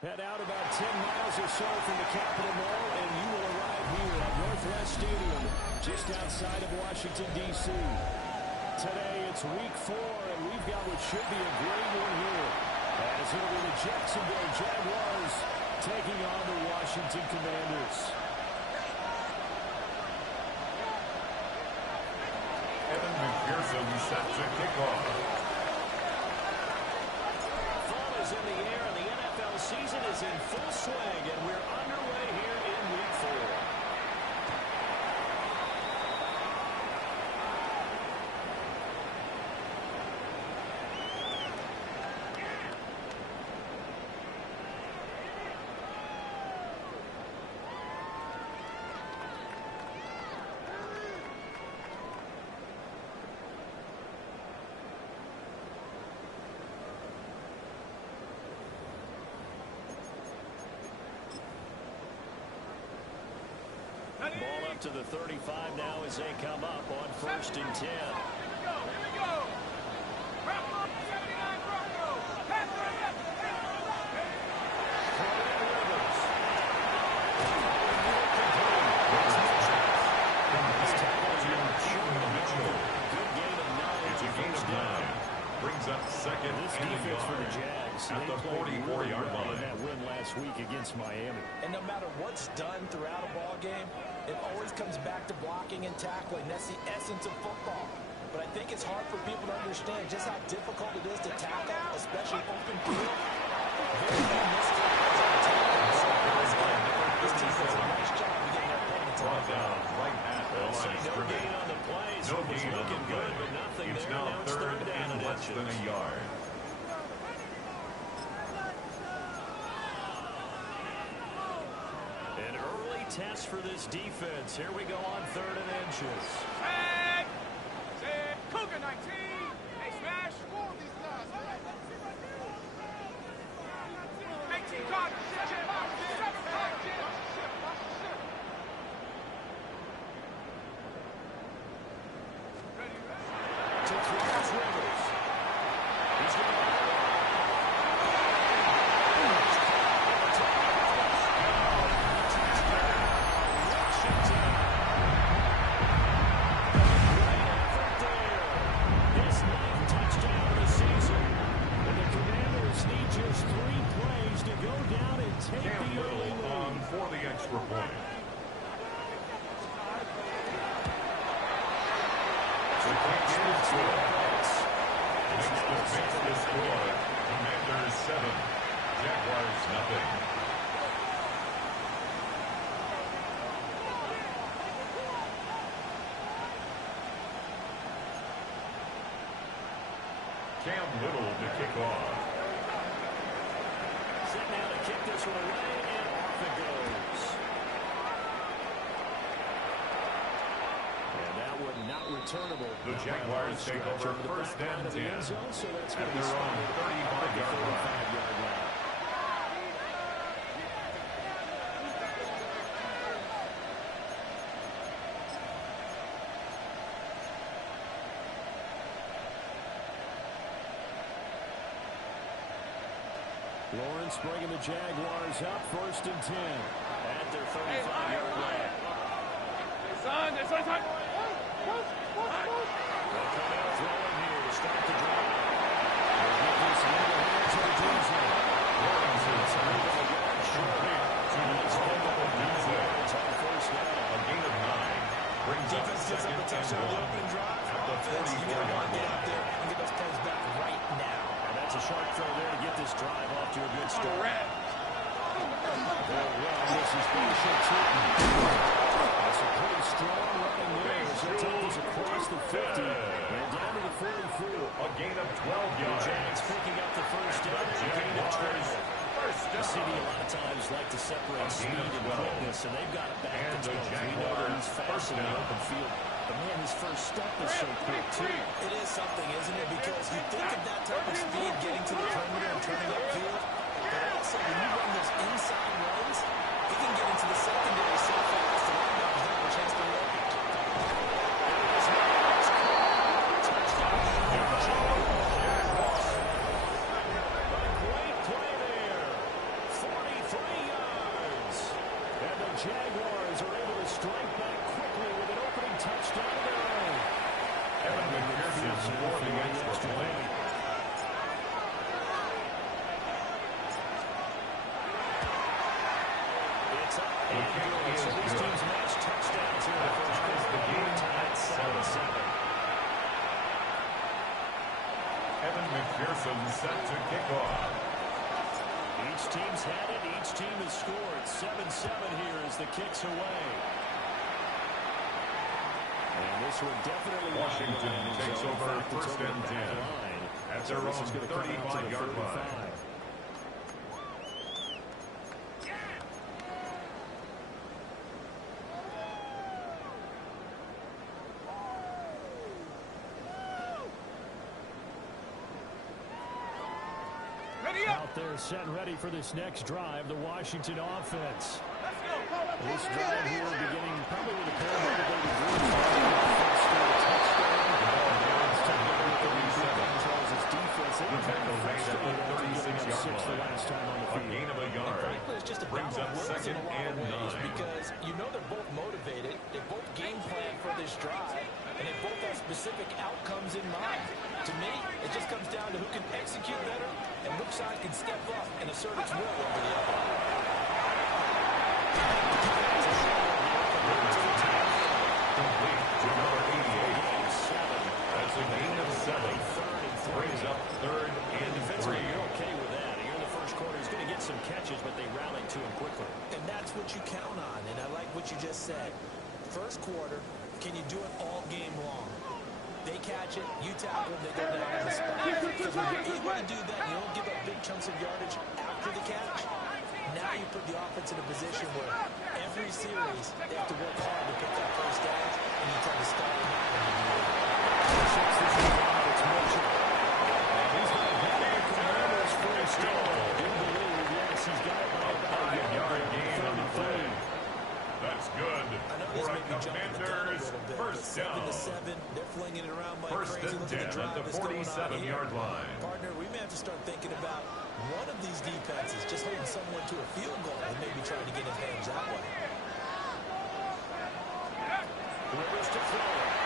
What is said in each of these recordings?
Head out about 10 miles or so from the Capitol Mall, and you will arrive here at Northwest Stadium, just outside of Washington, D.C. Today, it's week 4, and we've got what should be a great one here, as it'll be the Jacksonville Jaguars taking on the Washington Commanders. Evan McPherson set to kick off. Fall is in the air, and the NFL season is in full swing, and we're underway here in week 4. Ball up to the 35 now as they come up on 1st and 10. Here we go. Wrap up 79 Broncos. Pass to the left. Good gain of 9. It's a gain of 9. Brings up second This and a defense for the yard Jags at the 44-yard line. That win last week against Miami. And no matter what's done throughout a ball game, it always comes back to blocking and tackling. That's the essence of football. But I think it's hard for people to understand just how difficult it is to tackle, especially open field. Very few missed tackles on tackles. So this team does a nice job of getting their opponents Brought down right at the line of No scrimmage. gain on the plays. No It was gain on the looking good, play. but nothing It's there. now It's third down and less inches. than a yard. An early test for this defense. Here we go on 3rd and inches. Set. Cougar 19. Hey, smash. 18 cards. 7 cards. To throw Rivers. He's going to Cam Little on for the extra point. The kick is good. Makes the score. Commanders 7. Jaguars nothing. Cam Little to kick off. set now to kick this one away, and off it goes. And that one not returnable. The Jaguars take over 1st and 10 so that's at going to be their own 35-yard line. 35-yard line. Lawrence bringing the Jaguars up 1st and 10 at their 35-yard line. Son. They'll come out throwing here to start the drive. They'll get this into the hands of the Jason. Lawrence is complete to It's on 1st down. a gain of 9. Brings up Defense gets up a touchdown on the opening drive. at the Offense, you got to 44-yard get out line. there and get those plays back right now. And that's a sharp throw there to get this drive off to a good start. This is Bishop Tipton. That's a pretty strong running there. So take us across the 50 and down to the 44. A gain of 12 The yards. Giants picking up the 1st down. A gain of 12. The City a lot of times like to separate speed and quickness, and they've got a back And that's the going. We know that he's fast Jaguars in the first open field. But man, his first step is so quick too. It is something, isn't it? Because you think of that type of speed getting to the perimeter and turning upfield, but also when you run those inside runs, he can get into the secondary so fast the linebackers don't have a chance to look. Great play there. Jaguars are able to strike back quickly with an opening touchdown of their own. Evan McPherson for the extra point. It's up and good. So these teams match touchdowns here in the first quarter. The game tied 7-7. Evan McPherson set to kick off. Each team's had it. Each team has scored. 7-7 here as the kick's away. And this one definitely Washington takes over first and 10 at their own 35-yard line. Out there set and ready for this next drive, the Washington offense. This drive here beginning probably with a pair of motivated groups. Brings up second and 9. Because you know they're both motivated, they both game plan for this drive, and they both have specific outcomes in mind. To me, it just comes down to who can execute better and which side can step up and assert its will over the other. Complete to number 88. That's a gain of 7. Brings up third and 3. You're okay with that. Here in the first quarter, he's going to get some catches, but they rallied to him quickly. And that's what you count on, and I like what you just said. First quarter, can you do it all game long? They catch it, you tackle them, they go down on the spot. Because when you're able to do that, you don't give up big chunks of yardage after the catch. Now you put the offense in a position where every series they have to work hard to pick that first down, and you try to stop them out when you do it. He's got a headache from Ramos first down. I do believe, yes, he's got about a 5-yard gain on the play. That's good for a Commanders first down. 7-7, they're flinging it around like First crazy. and Look 10 at the drive at the that's going on 47-yard line. Partner, we may have to start thinking about one of these defenses just holding someone to a field goal and maybe trying to get advantage that way. Rivers to throw.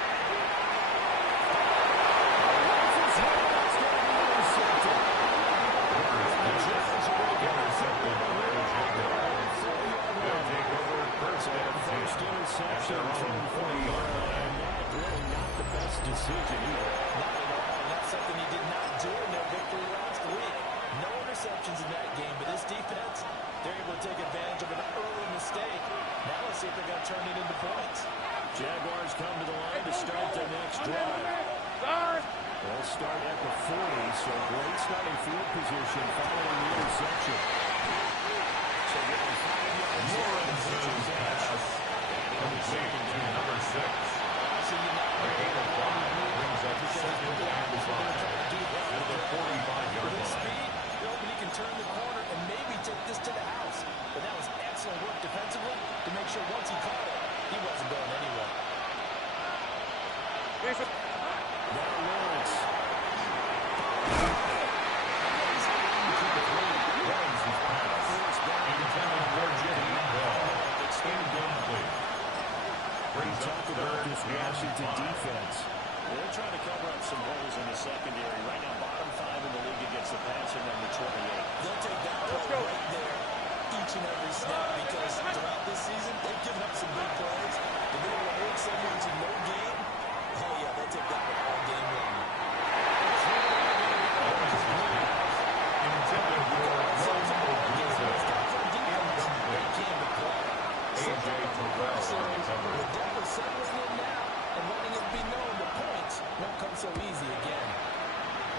Interception from the 40-yard line. Really not the best decision either. Not at all. And that's something he did not do in their victory last week. No interceptions in that game, but this defense, they're able to take advantage of an early mistake. Now let's see if they're going to turn it into points. Jaguars come to the line to start their next drive. They'll start at the 40, so great starting field position following the interception. So getting 5 yards. Lawrence's pass complete to number 6. A gain of 1 brings up second and 5 to the 45-yard line. Speed, he can turn the corner and maybe take this to the house. But that was excellent work defensively to make sure once he caught it, he wasn't going anywhere. Now Lawrence. Lawrence's pass intended for Jimmy Bell. Incomplete. Brings up third This and Washington 5. defense. They're trying to cover up some holes in the secondary. Right now, bottom 5 in the league against the passer, number 28. They'll take that play right there each and every snap because throughout this season, they've given up some big plays. To be able to hold someone to no game, oh yeah, they'll take that one all game long. Intended for multiple defense. Incomplete. A.J. Terrell recovered. The Denver settling in now and letting it be known the points won't come so easy again.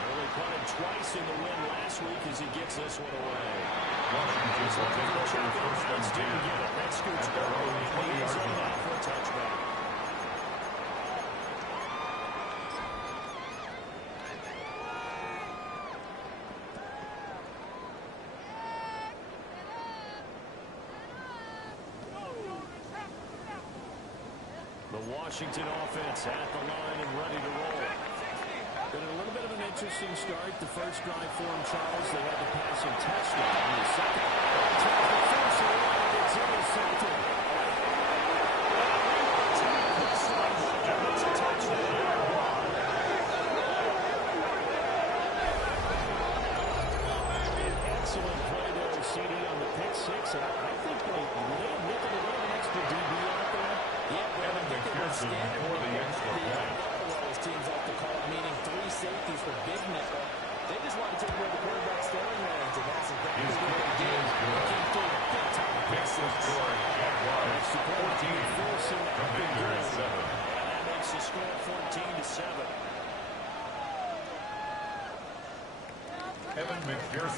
Well, they punted twice in the win last week as he gets this one away. Washington will take over first and 10 That scoots at their own 20-yard line. for a touchback. The Washington offense at the line and ready to roll. Been a little bit of an interesting start. The first drive for him, Charles, they had the passing touchdown. The second, the first one, it's intercepted.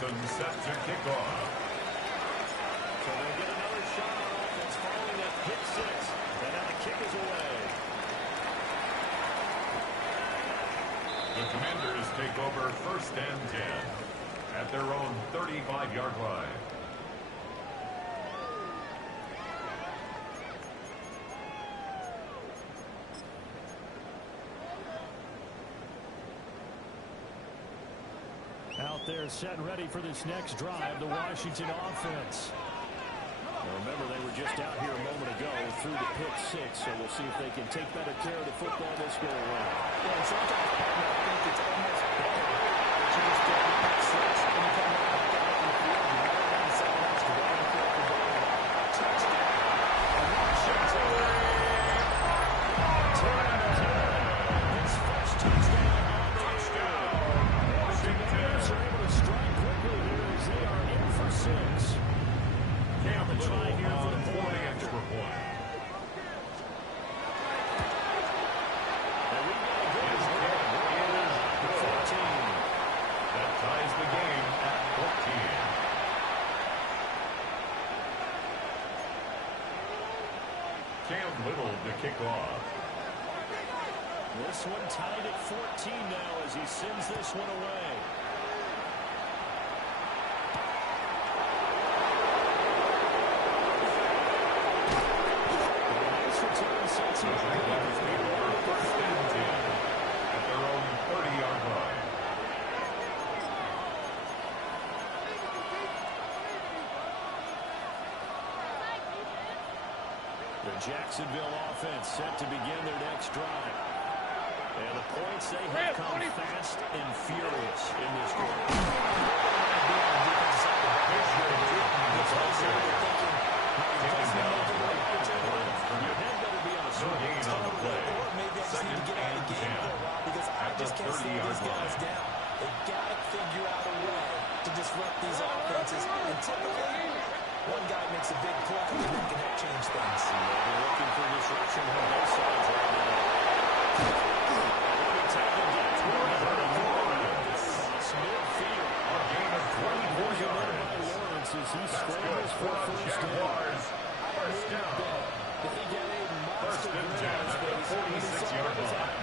McPherson set to kick off. So they'll get another shot on offense following that pick six. And now the kick is away. The Commanders take over 1st and 10 at their own 35-yard line. Out there set and ready for this next drive, the Washington offense. Now remember, they were just out here a moment ago through the pick six, so we'll see if they can take better care of the football this go around. Yeah, sometimes I think it's almost better that you just get the pick six and you come right back out on the field. You know what I'm saying? That's the way to play the game. Touchdown. And Washington. His first touchdown on the year. Commanders are able to strike quickly here as they are in for six. Cam Little for the extra point. And we got a good is 14. That ties the game at 14. Cam Little to kick off. This one tied at 14 now as he sends this one away. Nice return sets him up. First and 10 at their own 30-yard line. The Jacksonville offense set to begin their next drive. And the points, they have come fast and furious in this quarter. Your head better be on a No gain on the play. Or maybe I just need to get out of the game for a while because I just can't slow these guys down. They've got to figure out a way to disrupt these offenses. And typically, one guy makes a big play and that can help change things. They're looking for disruption on both sides right now. As he scrambles for first down. First down. If he get a monster 46-yard line.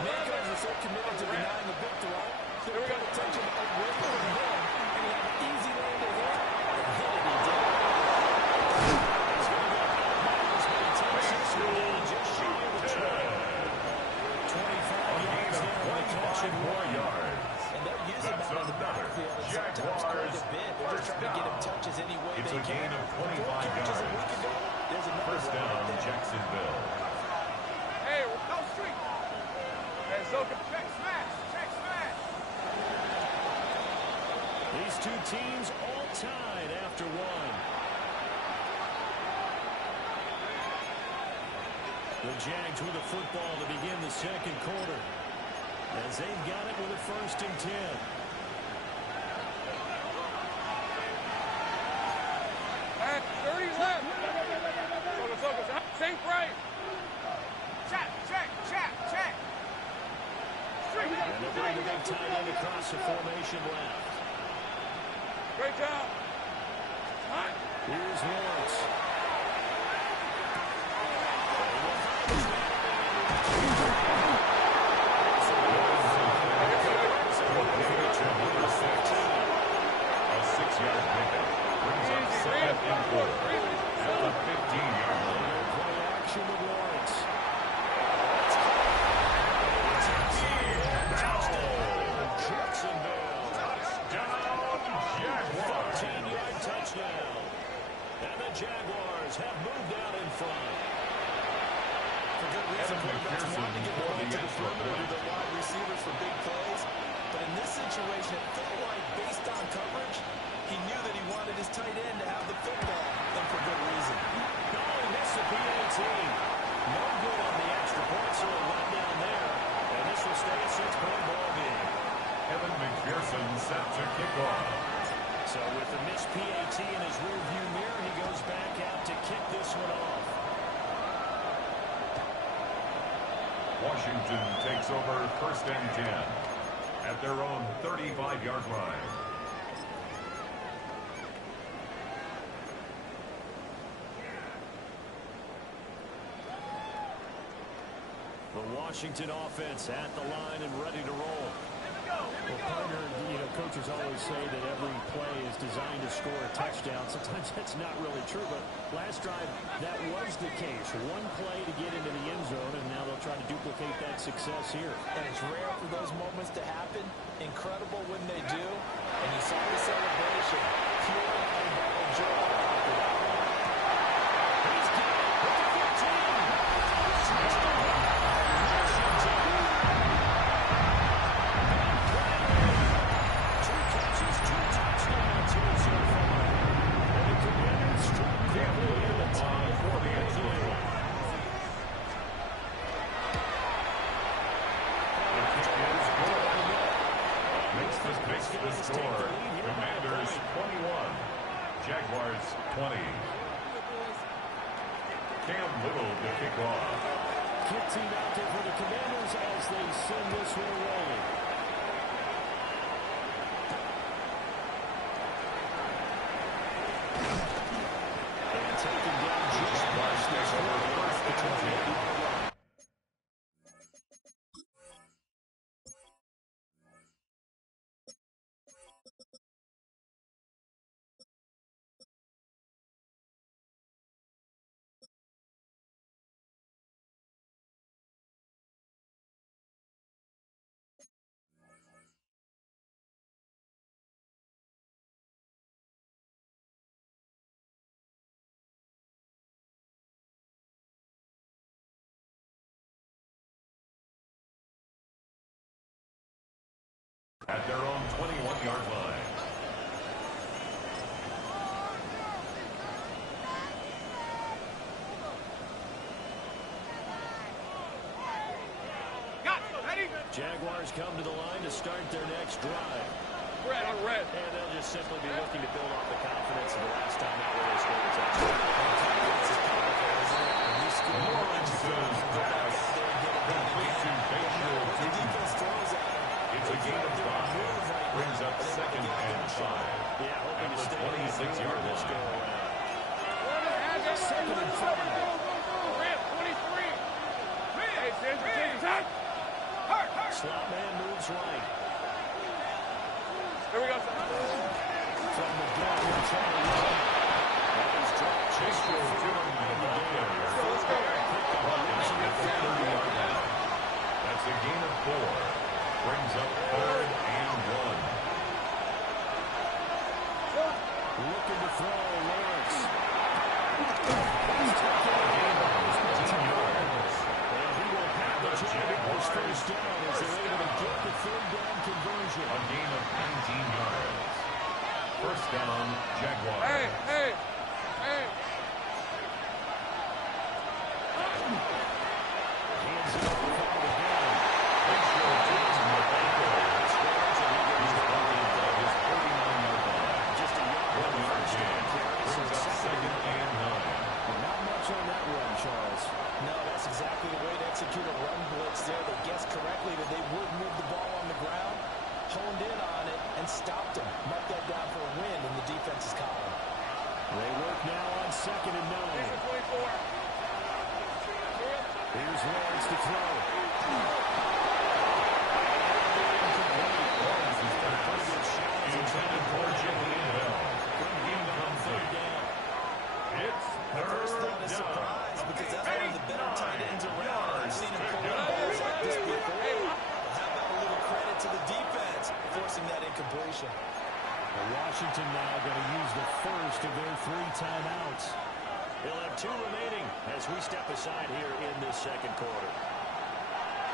Mancos is so committed to denying the victory. They're going to touch him away from him, and he had an easy lane to hit. And hit it, he did. He's going to go miles, but he takes this one just shy of the 25 yards there on the catch and 1 yard. And they're using that in the backfield and sometimes quite a bit. They're just trying to get him touches any way It's they a can. gain of 25 yards. There's another First down, Jacksonville. Hey, no street. Hey, Zoka, check smash. Check smash. These two teams all tied after one. The Jags with the football to begin the second quarter, as they've got it with a 1st and 10. At 30 left. Zoka, safe right. Check. Street. And they'll bring the big tight end across the formation left. Great job. Here's Lawrence. A 6-yard pickup brings up 2nd and 4 at the 15-yard line. Play action with Lawrence. Jacksonville. Touchdown, Jaguars. 14-yard touchdown. And the Jaguars have moved out in front. For good reason, Evan quarterbacks McPherson want to get the for ball the to the extra perimeter point. to the wide receivers for big plays. But in this situation, it felt like based on coverage, he knew that he wanted his tight end to have the football, and for good reason. No, he missed the PAT. No good on the extra point, so a run down there. And this will stay a 6-point ball game. Evan McPherson set to kick off. So with the missed PAT in his rearview mirror, he goes back out to kick this one off. Washington takes over 1st and 10 at their own 35-yard line. Washington offense at the line and ready to roll. Well, partner, coaches always say that every play is designed to score a touchdown. Sometimes that's not really true, but last drive, that was the case. One play to get into the end zone, and now they'll try to duplicate that success here. And it's rare for those moments to happen. Incredible when they do. And you saw the celebration. Pure unbridled joy. He's got it with the 15. The score, Commanders 21, Jaguars 20. Cam Little to kick off. Kick team out there for the Commanders as they send this one rolling. And taken down just past this one. At their own 21-yard line. Jaguars come to the line to start their next drive. Red on red. And they'll just simply be looking to build off the confidence of the last time out where they scored a touchdown. Confidence is powerful, isn't it? When you score, Lawrence's pass. Completion facial the defense throws at him. It's a gain of 5. Brings up 2nd and 5. Yeah, hoping to At the stay 26-yard this go line. around. 2nd and 5. Red 23. Hey, Sandra, take his out. Slot man moves right. Here we go. From the gun, he'll try to run. That is dropped. Chase will turn the ball carrier. Picked up at the 30-yard line. That's a gain of 4. Brings up 3rd and 1. Looking to throw, Lawrence. Jaguars first down as they're able to get the 3rd down conversion. A gain of 19 yards. First down, Jaguars. Hey. Hands it off out of the gun. Facial takes him with ankle. He's running at his 49-yard line. Just a yard on the first down carry. Brings up 2nd and 9. Not much on that run, Charles. No, that's exactly the way to execute a run blitz there. They guessed correctly that they would move the ball on the ground, honed in on it, and stopped them. Mark that down for a win in the defense's column. They work now on 2nd and 9. 24. Here's Lawrence to throw. Lawrence's pass. Intended for Jimmy Hill. Incomplete. It's First thought is 3rd down. surprise because that's one of the better tight ends around. I've seen him pull in balls like this before. Well, how about a little credit to the defense forcing that incompletion? Well, Washington now going to use the first of their 3 timeouts. They'll have 2 remaining as we step aside here in this second quarter.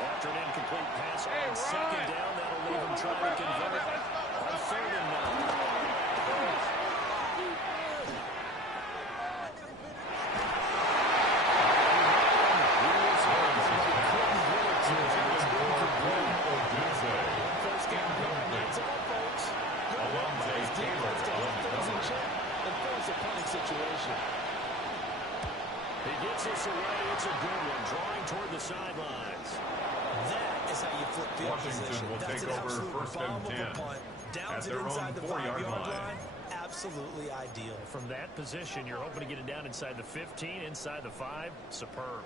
After an incomplete pass on 2nd down, that'll leave them trying to convert on 3rd and 9. He gets us away. It's a good one, drawing toward the sidelines. That is how you flip field Washington position. will That's take an over absolute 1st and bomb of 10 a punt. Down at to their inside own the 4-yard 5-yard line. line. Absolutely ideal. From that position, you're hoping to get it down inside the 15, inside the 5. Superb.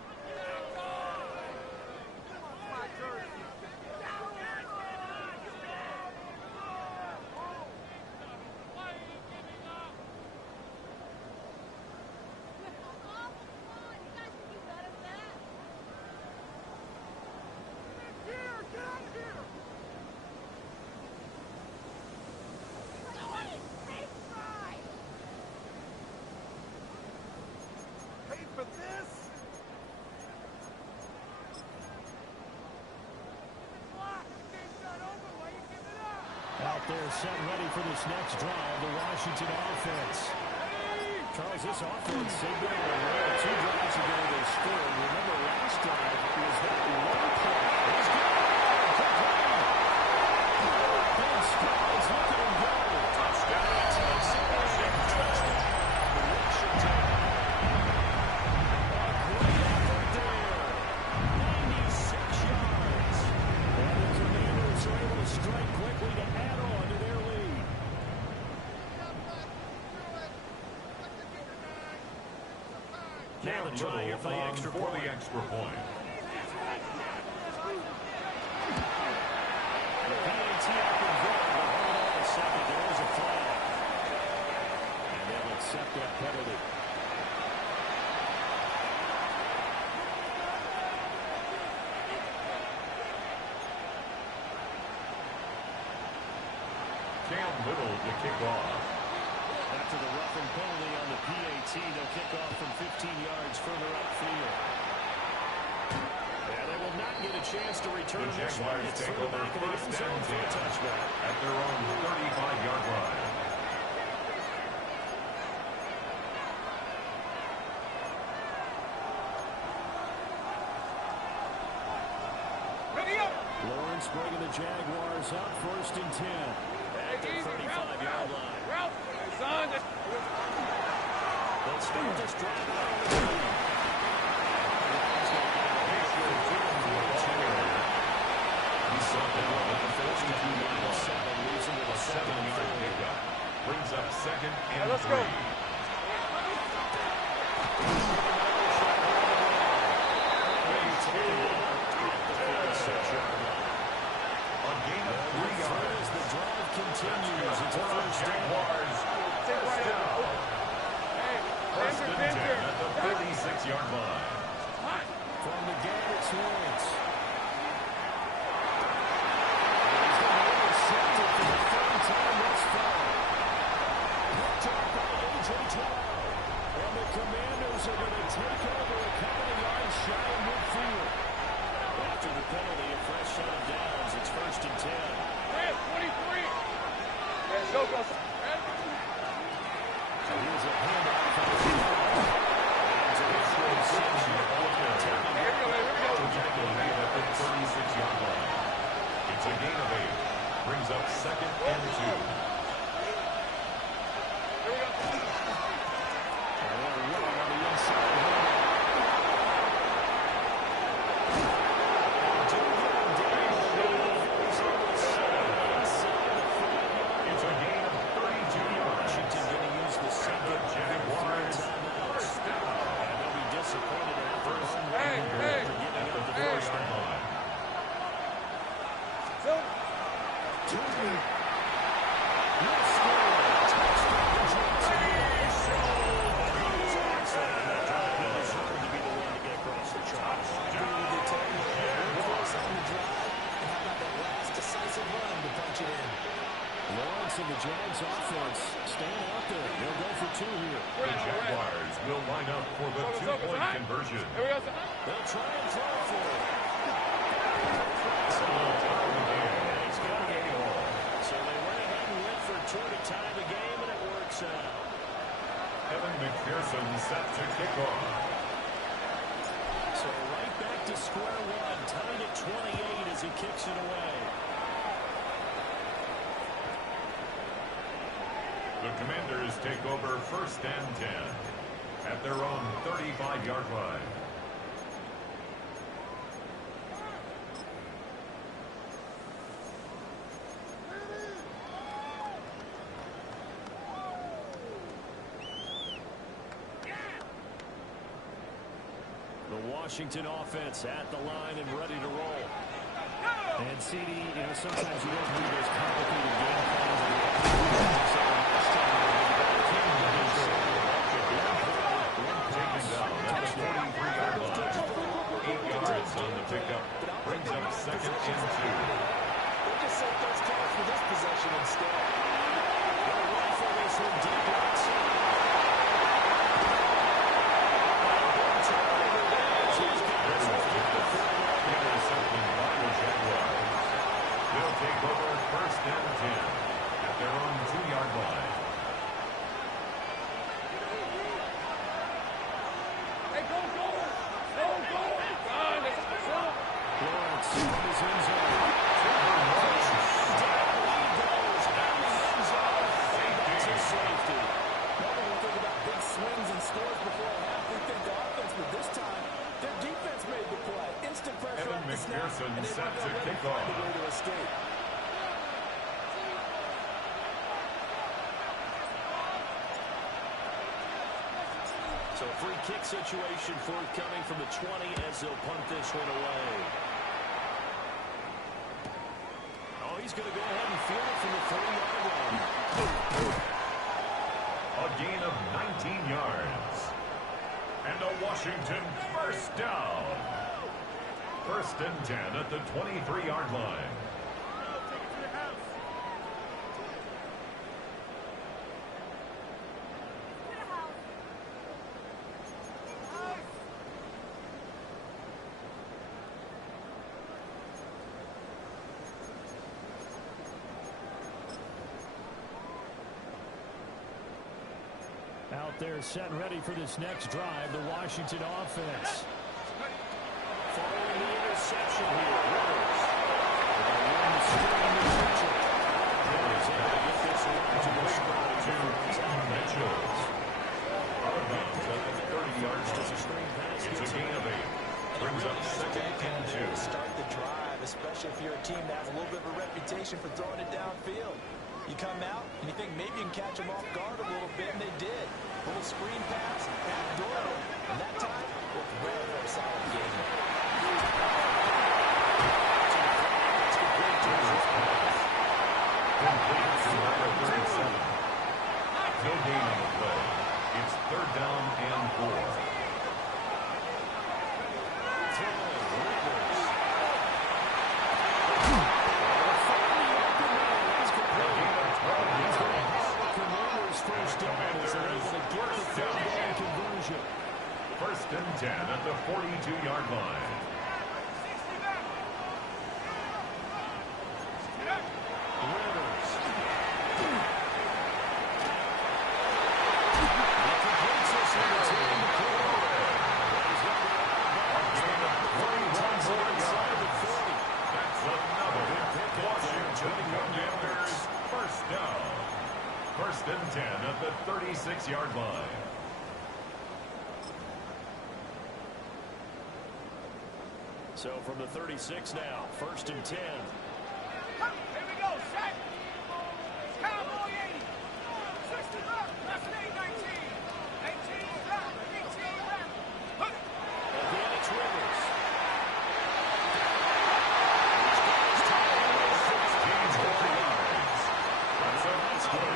for this? Out there set ready for this next drive, the Washington offense. Charles, this offense, they've been on a roll. 2 drives ago they scored. Remember last drive was that one play. He's got it. Big strides, look at him go. Touchdown. Touchdown. Washington. A great effort there. 96 yards. And the Commanders are able to strike quickly to add on to their lead. Cam Little for the extra point. The PAT up and good, but hold on a second. There is a flag. And they'll accept that penalty. Cam Little to kick off. After the roughing penalty on the PAT, they'll kick off from 15 yards further upfield. And they will not get a chance to return this one. It's take through over back in the end first zone and for a 10 touchback. at their own 35-yard line. Ready up! Lawrence bringing the Jaguars up, 1st and 10. At the 35-yard line. Route! Son, They'll start this drive out on the lead. He's brought down at the 42-yard line. Losing with a 7-yard pickup. Brings up 2nd and 3. let's go. A gain of 3 yards. As the drive continues, it's a first down. Jaguars. First down. First and 10 at the 36-yard line. From the game, it's Lawrence. And the Commanders are going to take over a couple of yards shy of midfield. After the penalty, a fresh set of downs. It's 1st and 10. 23. Let's go, go. So here's a handoff from the field. It's a short reception. Here we go. Jackson made at the 36-yard line. It's a gain of 8. Brings up 2nd and 2. And the Jags offense staying out there. They'll go for 2 here. The Jaguars will line up for the 2-point conversion. Here we go. They'll try and throw for it. He's got a ball. So they went ahead and went for 2 to tie the game, and it works out. Evan McPherson set to kick off. So right back to square one, tied at 28 as he kicks it away. The Commanders take over 1st and 10 at their own 35-yard line. The Washington offense at the line and ready to roll. And CD, sometimes you don't do those complicated game plans. Taken down at the 43-yard line. 8 yards on the pickup. Brings up 2nd and 2. They just sent those calls for this possession instead. They'll rifle this one deep outside. Anderson and they set might to not kick find off. a way to escape. So a free kick situation forthcoming from the 20 as they'll punt this one away. Oh, he's going to go ahead and field it from the 30-yard line. A gain of 19 yards. And a Washington first down. First and 10 at the 23-yard line. Out there set and ready for this next drive, the Washington offense. Following the interception here, Rivers. They're going to run the screen to Mitchell. Rivers able to get this one to the screen to Mitchell. At the 30 yards Just a screen pass. It's a gain of 8. Brings up second and 2. Start the drive, especially if you're a team that has a little bit of a reputation for throwing it downfield. You come out and you think maybe you can catch them off guard a little bit, and they did. Little screen pass, back door, and that time looked very solid game. Complete to number 37. No gain on the play. It's third down and 4. First and 10 at the 42-yard line. Rivers. That's another Washington Commanders first down. First and 10 at the 36-yard line. So from the 36 now, first and 10. Here we go, set. Cowboy 80. 60 left, left 8, 19. 18 left, 18 left. Hook. Again, it's Rivers.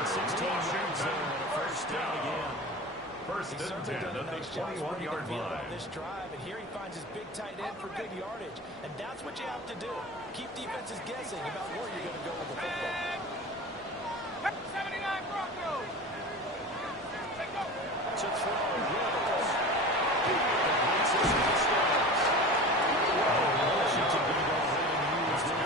16 yards there and a first down again. First and 10 at the 21-yard line. This drive, and here he finds his big tight end for good yardage, and that's what you have to do. Keep defenses guessing about where you're going to go with the football. 79 Broncos. Let's go. To throw, Rivers.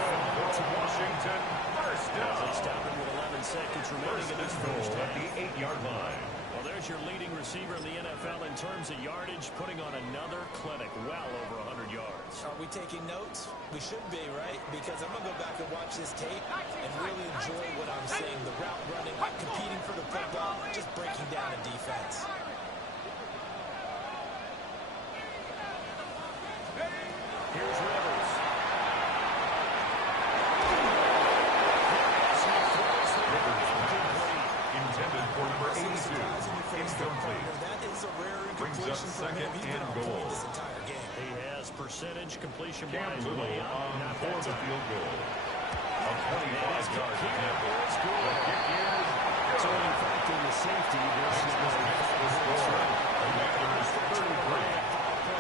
Washington first down. They stop it with 11 seconds remaining in this first At half. the 8-yard line. Well, there's your leading receiver in the NFL in terms of yardage, putting on another clinic, well over 100 yards. Are we taking notes? We should be, right? Because I'm going to go back and watch this tape and really enjoy what I'm seeing. The route running, competing for the football, just breaking down a defense. Here's Rivers. Intended for number 82. Incomplete. That is a rare Brings up incompletion for him. second He's been and on point goal. this entire game. He has percentage completion Cam wise Little way up. on Not for that the time. field goal. A 25-yard attempt. The kick is So in fact, in the safety, this is the Commanders 33.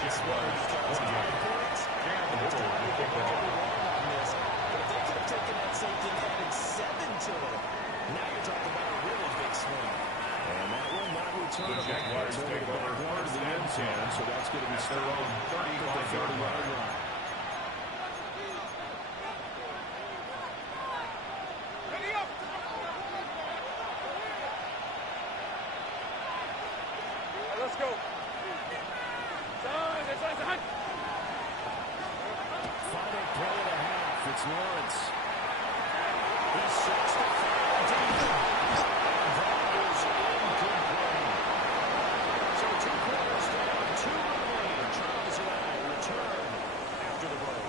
Jaguars 28. Cam Little will kick off. But if they could have taken that safety and added 7 to it, now you're talking about a really big swing. And that will not return. The Jaguars take over first and 10. So that's going to be At their own 35-yard line. Ready up. Let's go. Final play and a half. It's Lawrence. He sets the final deep. And that is incomplete. So 2 quarters down, 2 remain. Charles and I return after the break.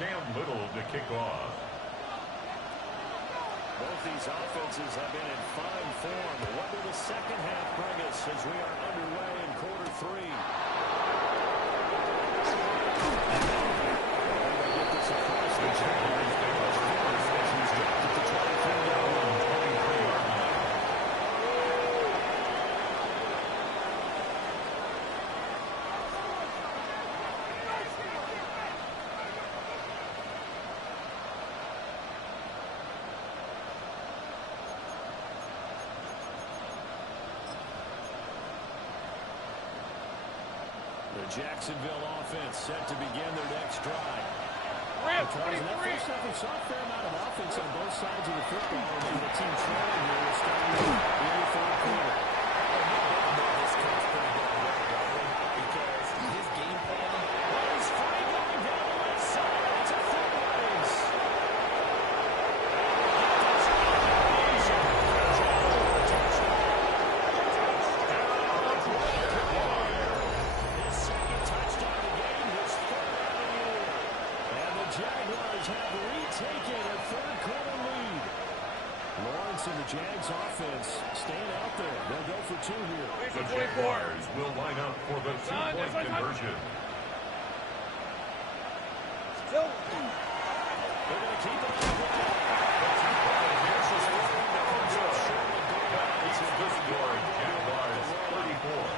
Cam Little to kick off. Both these offenses have been in fine form. What will the second half bring us as we are underway in quarter three? Get this across the Jaguars. As he's dropped at the 23-yard line. The Jacksonville offense set to begin their next drive. First half, we saw a fair amount of offense on both sides of the football, and the team trailing here is starting in the third quarter. This comes pretty good because his game plan. He's free going down the left side. It's a full race. His second touchdown of the game, his third of the year. And the Jaguars have retaken a third quarter lead. Lawrence and the Jags offense staying out there. They'll go for two here. The Jaguars will line up for the two-point conversion. They're going to keep it on the ground. It's a good score. Jaguars 34.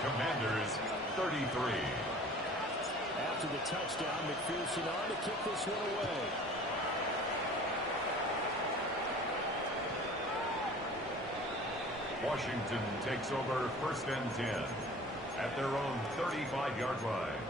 Commanders 33. After the touchdown, McPherson on to kick this one away. Washington takes over first and 10 at their own 35-yard line.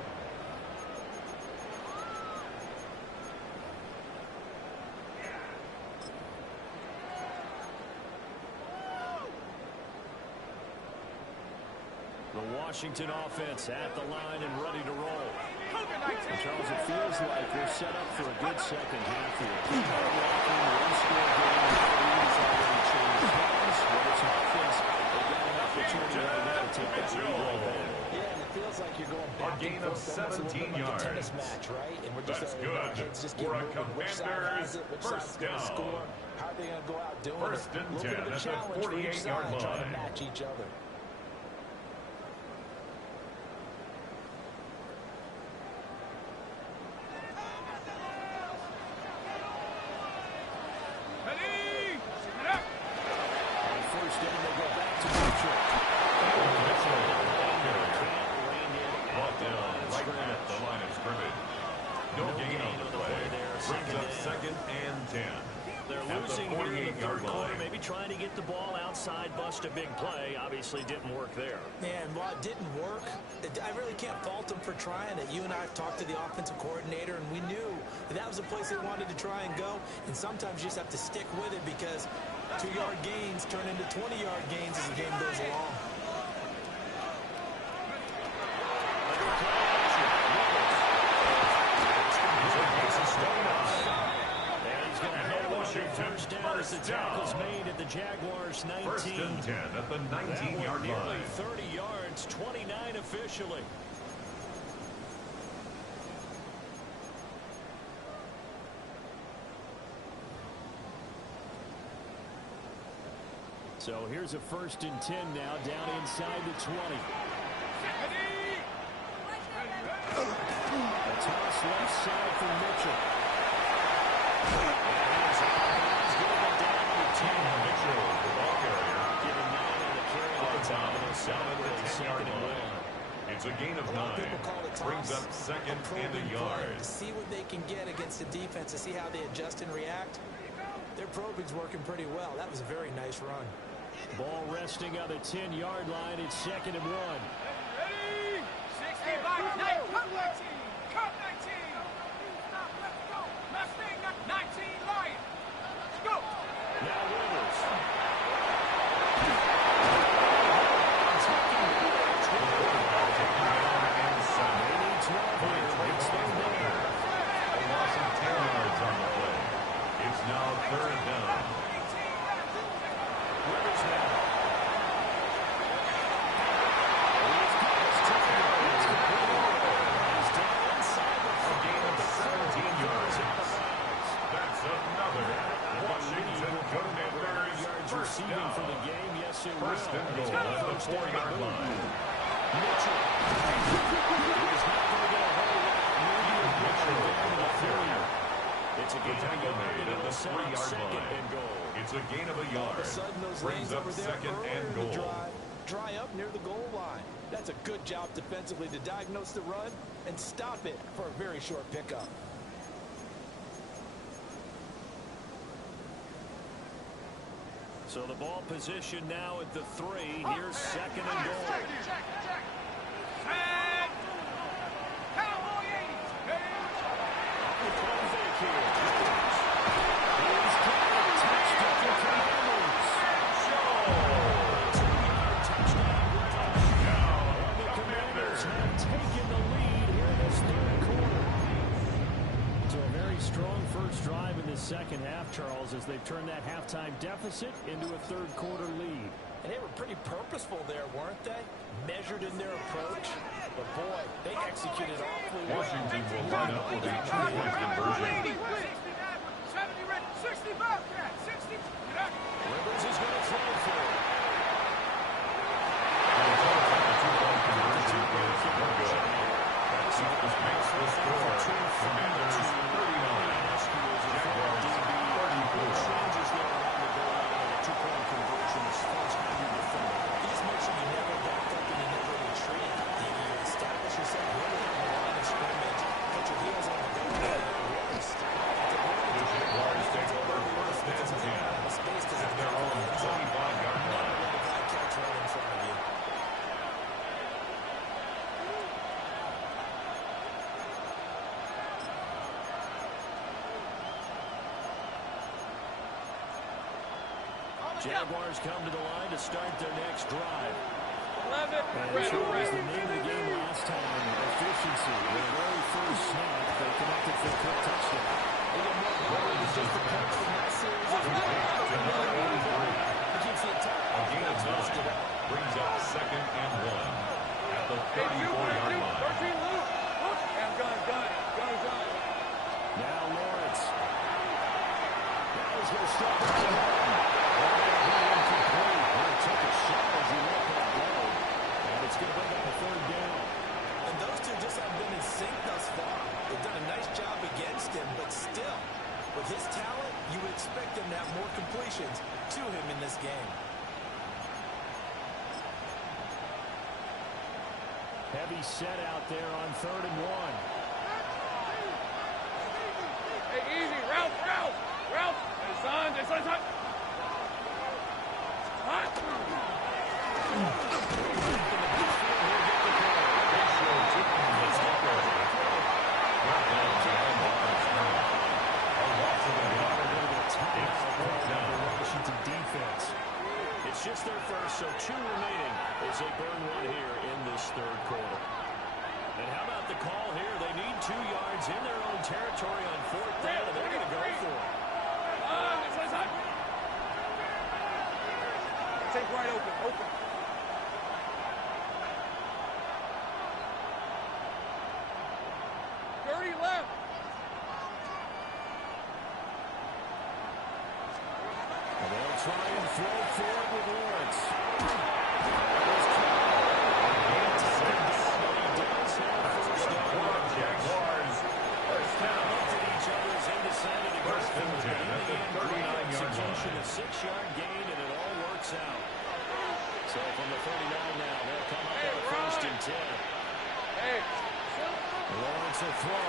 The Washington offense at the line and ready to roll. And Charles, it feels like we're set up for a good second half here. One-score game, the lead has already changed hands. When it's offense, they've got an opportunity right now to take that lead right back. Yeah, and it feels like you're going back A gain of 17 like yards. a tennis match, right? And we're just That's good just for a moving. Which side has Commanders it? Which first side's going to down. score? How are they going to go out doing First it? and A little 10 bit of a at the challenge for each 48-yard side, trying to line. match each other. First down, they go back to Mitchell. Brought down right at the line of scrimmage. No gain on the play. Brings up second and 10. They're At the losing here in the 48-yard third quarter, line. maybe trying to get the ball outside, bust a big play. Obviously didn't work there. Man, while it didn't work, I really can't fault them for trying it. You and I have talked to the offensive coordinator, and we knew that was a place they wanted to try and go. And sometimes you just have to stick with it because 2-yard gains turn into 20-yard gains as the game goes along. First down as the tackle's made at the Jaguars 19. First and 10 at the 19-yard Nearly line. 30 yards, 29 officially. So here's a first and 10 now, down inside the 20. A toss left side for Mitchell. Mitchell, the ball carrier. Giving 9 on the carry that time. Down at the 10-yard line. It's a gain of 9. People call it Brings toss. up second A and probing a play yard. to see what they can get against the defense, to see how they adjust and react. Their probing's working pretty well. That was a very nice run. Ball resting on the 10-yard line. It's second and 1. Ready? 60 back. Cut 19. Cut 19. Stop. Let's go. Mustang 19 line. Let's go. Now Rivers. It's A loss of 10 yards on the play. It's now third down. Rivers now. It's a gain of a yard. All of a sudden, those Brings lanes up over there second early and in goal. the drive dry up near the goal line. That's a good job defensively to diagnose the run and stop it for a very short pickup. So the ball position now at the 3. Here's second and goal. Check. Set. Cowboy 80. Commanders have taken the lead here in this third quarter. So a very strong first drive in the second half, Charles, as they've turned that halftime deficit into a third quarter lead. And they were pretty purposeful there, weren't they? Measured in their approach. But boy, they executed awfully well. Washington will line up with a 2-point conversion. 70 ready. 65. 60. Rivers is going to throw for it. Makes the score. Commanders 39. Jaguars 34. Changes there around the goal line on a 2-point conversion as far as how you defend it. You just make sure you never back up and you never retreat. You establish yourself really on the line of scrimmage. Put your heels on the goal line. Really stop. The Jaguars take over first and 10 at their own 25-yard line. Let a guy catch right in front of you. Jaguars come to the line to start their next drive. 11. And so was the name of the game last time, efficiency. Their very first snap, they connected for a quick touchdown. They get more power than just the punch from that series of A gain of 9 brings up second and 1 at the 34-yard line. Gun. Now Lawrence. Now he's going to stop at the line. Took a shot as he let that go. And it's going to bring up a third down. And those two just haven't been in sync thus far. They've done a nice job against him, but still, with his talent, you would expect him to have more completions to him in this game. Heavy set out there on 3rd and 1. Hey, easy. Ralph. It's on. Washington defense. It's just their first, so 2 remaining as they burn one here in this third quarter. And how about the call here? They need 2 yards in their own territory on 4th down, and they're going to go for it. Take right open. 30 left. And they'll try and throw forward with Lawrence. Jaguars first down. Looked at each other as they decided to go First and 10 at the 39-yard line. A 6-yard gain, and it all works out. So from the 39 now, they'll come up on a 1st and 10. Hey. Lawrence will throw.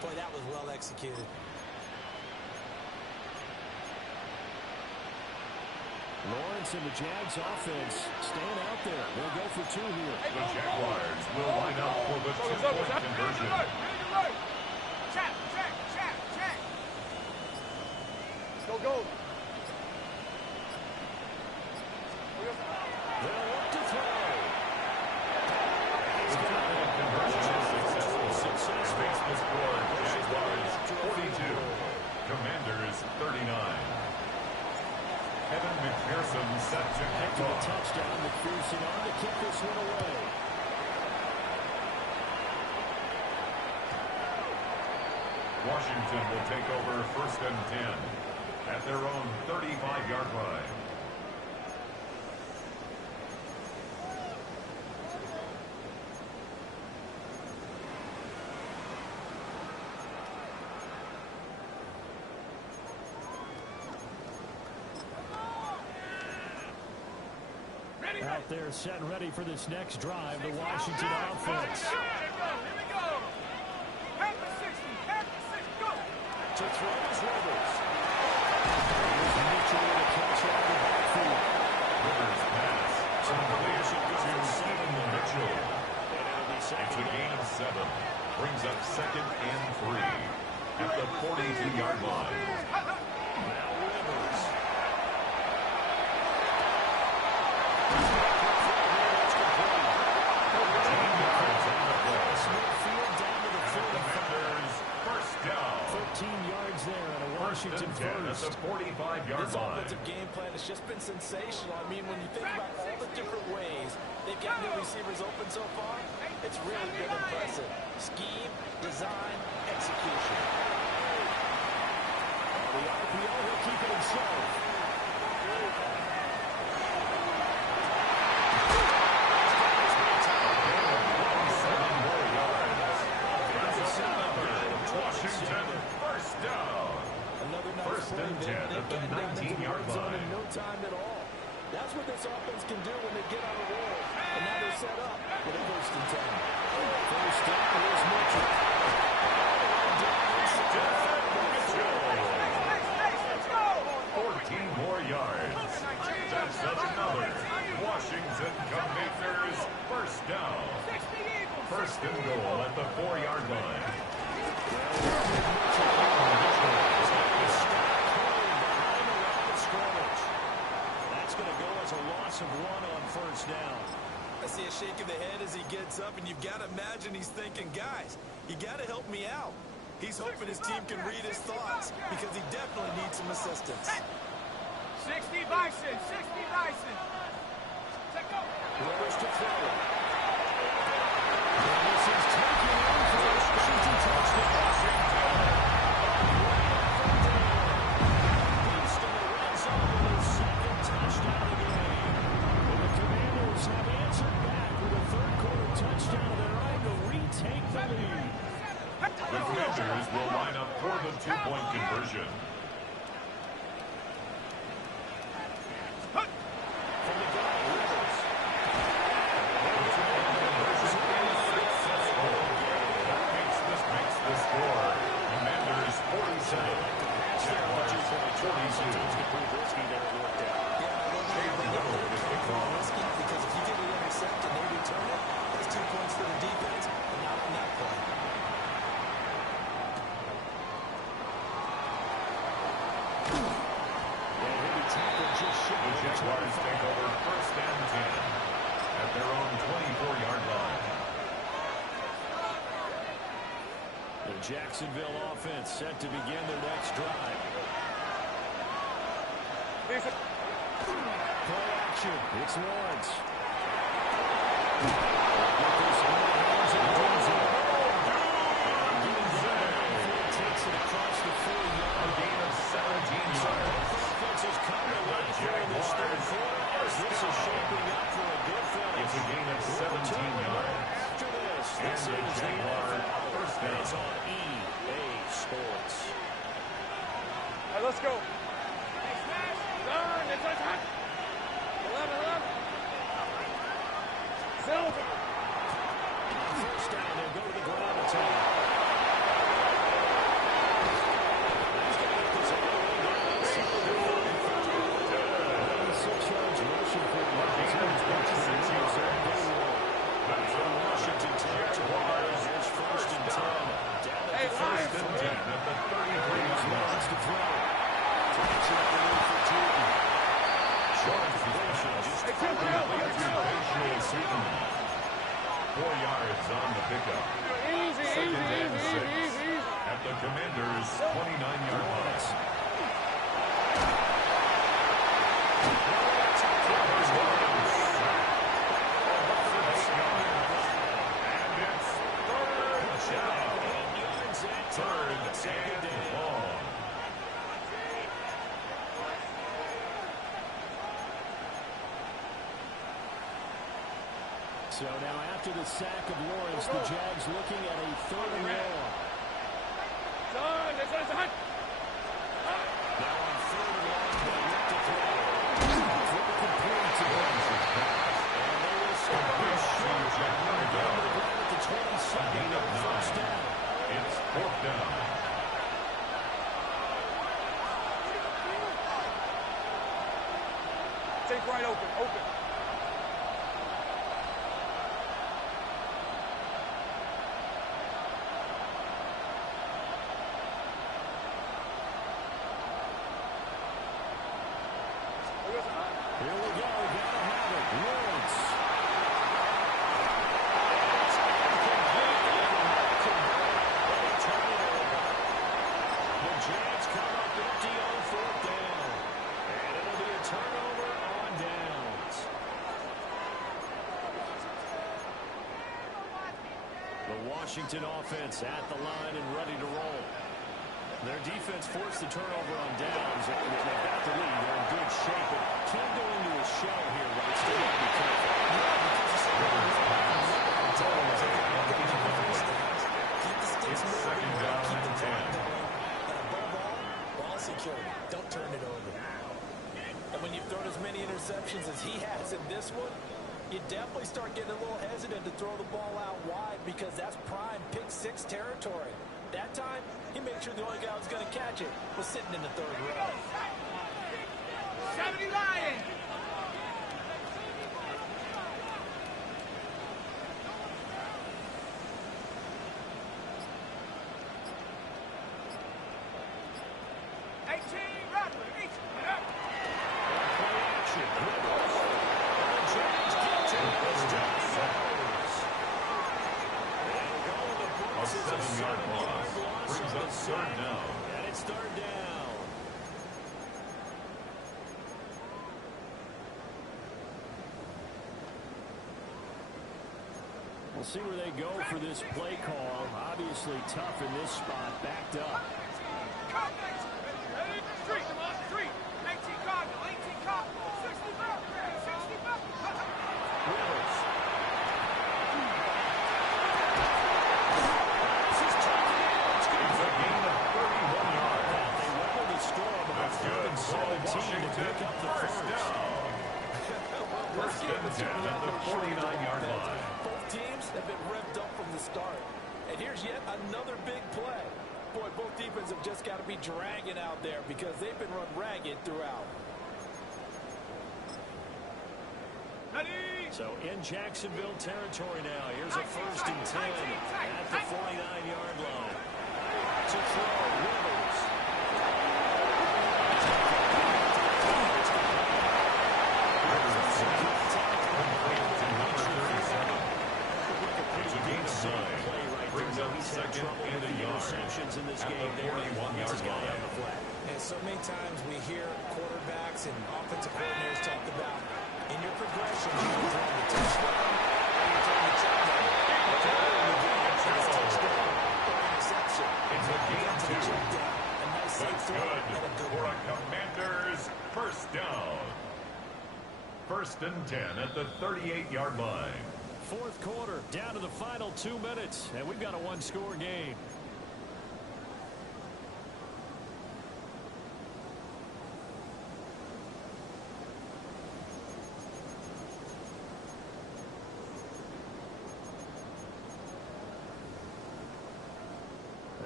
Boy, that was well executed. Lawrence and the Jags offense staying out there. They'll go for 2 here. The Jaguars will line up for the 2-point conversion. Check. Go. They'll look to throw. The 2-point conversion is successful. Makes the score Jaguars 42. Washington will take over 1st and 10 at their own 35-yard line. Out there set and ready for this next drive, the Washington offense. Here we go. Half the 60, go. To throw his Rivers. Here's Mitchell with a catch out of the backfield. Rivers pass. Completion to Stephen Mitchell. It's a gain of 7. Brings up 2nd and 3 at the 42-yard line. Now Rivers. Washington first. At the 45-yard This line. offensive game plan has just been sensational. I mean, when you think about all the different ways they've gotten the receivers open so far, it's really been impressive. Scheme, design, execution. The RPO will keep it himself. Washington, first down. Another nice 1st and 10 at the 19-yard line. In no time at all. That's what this offense can do when they get on a roll. And now they're set up with a 1st and 10. First down, here's Mitchell. 14 more yards. That's another Washington Commanders first down. 1st and goal at the 4-yard line. That's going to go as a loss of 1 on 1st down. I see a shake of the head as he gets up, and you've got to imagine he's thinking, guys, you got to help me out. He's hoping his team can read his thoughts because he definitely needs some assistance. 60 Bison, 60 Bison. Take go. Rivers to throw. This is taken in for the Washington touchdown. Beast in the red zone with their 2nd touchdown of the game. And the Commanders have answered back with a 3rd-quarter touchdown of their own to retake the lead. The Commanders will line up for the 2-point conversion. From the guy, Rivers. Makes the score. Commanders 47. Jaguars 42. Risky because if you get it intercepted and they return it, that's 2 points for the defense, and not on that play. The Jaguars take over 1st and 10 at their own 24-yard line. The Jacksonville offense set to begin their next drive. Play action. It's Lawrence. Takes it across the 4-yard. A gain of 17 yards. Offense is coming away here in this 3rd quarter as this is shaping up for a good finish. It's a gain of 17 yards. After this And is the the Jaguar NFL. first down. It's on EA Sports. All right, let's go. Hey, smash. Turn. It's on top. 11. Silver. First down, they'll go to the ground attack. He's going to get this all the way down inside the 46 yards rushing for the That's a Washington territory. Here's 1st and 10. Down at the 1st and 10 at the 33-yard line. To throw. Takes it underneath for 2. Short completion. Just Visual Seaton. 4 yards on the pickup. Second and 6 at the Commanders' 29-yard line. And it's 3rd So now after the sack of Lawrence, the Jags looking at a 3rd and long. Son, this one's a hunt. Now on 3rd and long, they look to throw. Complete to him. And they will score. At the 22nd, first down. It's 4th down. Take right open, open. Here we go. Gotta have it. Lawrence. The Jags come up empty on 4th down. And it'll be a turnover on downs. The Washington offense at the line and ready to roll. Their defense forced the turnover on downs. They've got the lead. They're in good shape, but can't go into a shell here, right? Still got to be careful. It's 2nd down and 10. And above all, ball security. Don't turn it over. And when you've thrown as many interceptions as he has in this one, you definitely start getting a little hesitant to throw the ball out wide because that's prime pick 6 territory. That time, he made sure the only guy who was going to catch it was sitting in the 3rd row. 70 Lions. A 7-yard loss brings up 3rd down. And it's 3rd down. We'll see where they go for this play call. Obviously tough in this spot, backed up. Street, 19 Cardinal, 18 Cardinal, 60 back, 60 back. Rivers. It's a gain of 31 yards. They leveled the score about That's good. 17 to pick up the first down. 1st and 10 at the 49-yard line. Both teams have been revved up from the start. And here's yet another big play. Boy, both defenses have just got to be dragging out there because they've been run ragged throughout. So in Jacksonville territory now. Here's a 1st and 10 at the 49-yard line. To throw, Rivers. It's a gain of 9. Brings up 2nd and a yard In this at game, the 41-yard line. And so many times we hear quarterbacks and offensive coordinators talk about in your progression, you can throw the touchdown, or you throw the check down. Touchdown or interception. It's a gain of 2. A nice safe That's throw good and a good for one. a Commanders 1st down. 1st and 10 at the 38-yard line. 4th quarter, down to the final 2 minutes, and we've got a 1-score game.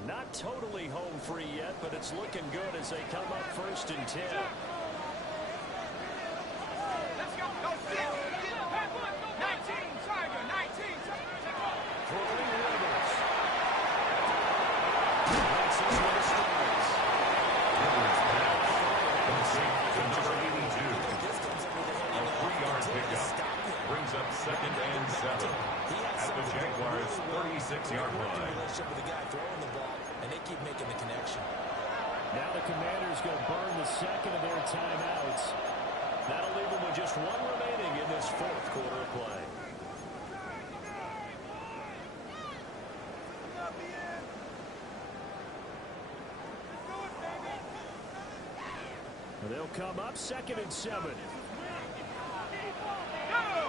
Not totally home free yet, but it's looking good as they come up 1st and 10. Let's go. Go, 19, Tiger, 19. Throwing Rivers. That's his first strikes. Rivers pass. Complete to number 82. A 3-yard pickup. Brings up 2nd and 7 at the Jaguars' 36-yard line. Relationship with the guy throwing the ball, and they keep making the connection. Now the Commanders going to burn the 2nd of their timeouts. That'll leave them with just 1 remaining in this 4th quarter of play. They'll come up 2nd and 7. Go!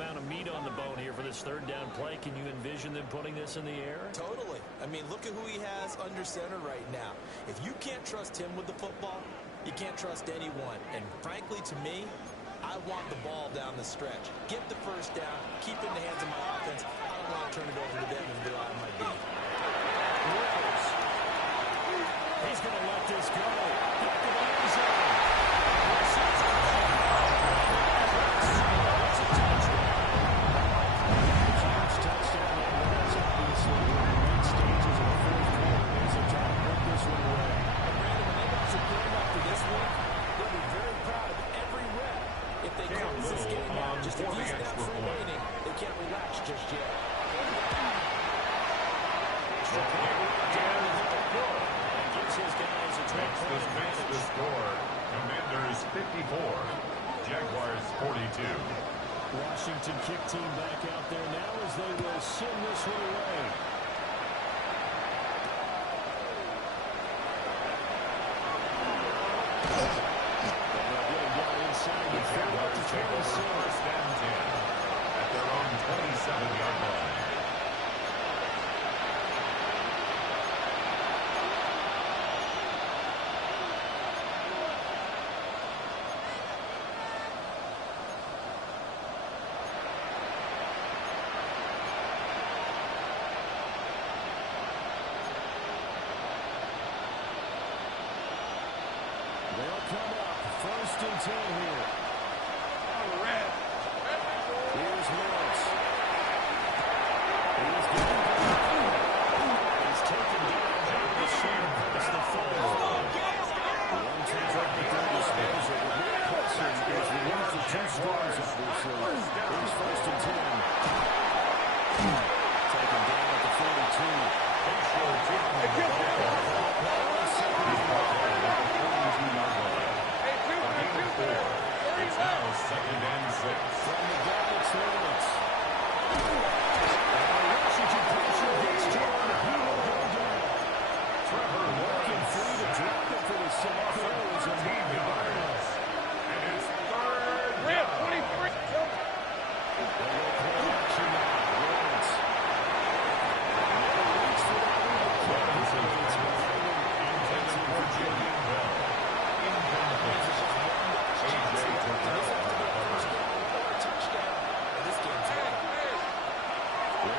amount of meat on the bone here for this third down play. Can you envision them putting this in the air? Totally. I mean, look at who he has under center right now. If you can't trust him with the football, you can't trust anyone. And frankly, to me, I want the ball down the stretch. Get the first down, keep it in the hands of my offense. I don't want to turn it over to them and rely on my D. He's going to let this go. Back to the end zone. Huge touchdown. That's obviously in the late stages of the fourth quarter. He's a try to put this one away. Brandon, when they got support after this one, they'll be very proud of every rep. If they close this game out, just a few snaps remaining, they can't relax just yet. Makes the score. Commanders 54, Jaguars 42. Washington kick team back out there now as they will send this one away. The Jaguars take over first and 10 at their own 27-yard line. They'll come up first and 10 here. Here's Lawrence. He's taken down by the center across the field. One transaction disposal. The real question is the one for 2 scores, obviously. Here's first and 10. Taken down at the 42. It's now second and 6. From the gun, it's Lawrence. Washington pressure gets Jordan. He will go down. Trevor Working Lawrence free to drop it for the sack. There was a 17 yards. And it's third We have down. 23. They will play action now. Lawrence. Never reached for that Lawrence is intended for J.D. Bell. Incomplete. A.J. Terrell on the cover. Touchdown. And this game's won. There